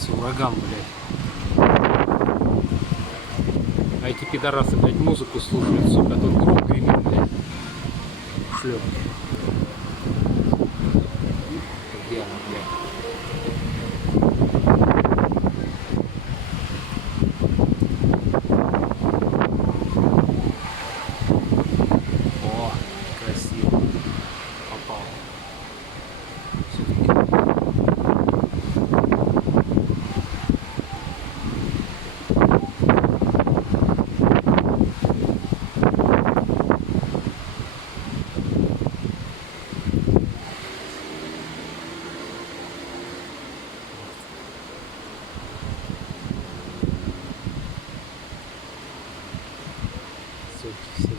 начинается ураган, блядь. А эти пидорасы, блядь, музыку слушают, сука, тут гром гремит, блядь. Шлёп. Где она, блядь? О, красиво. Попал. Всё-таки. Сочи.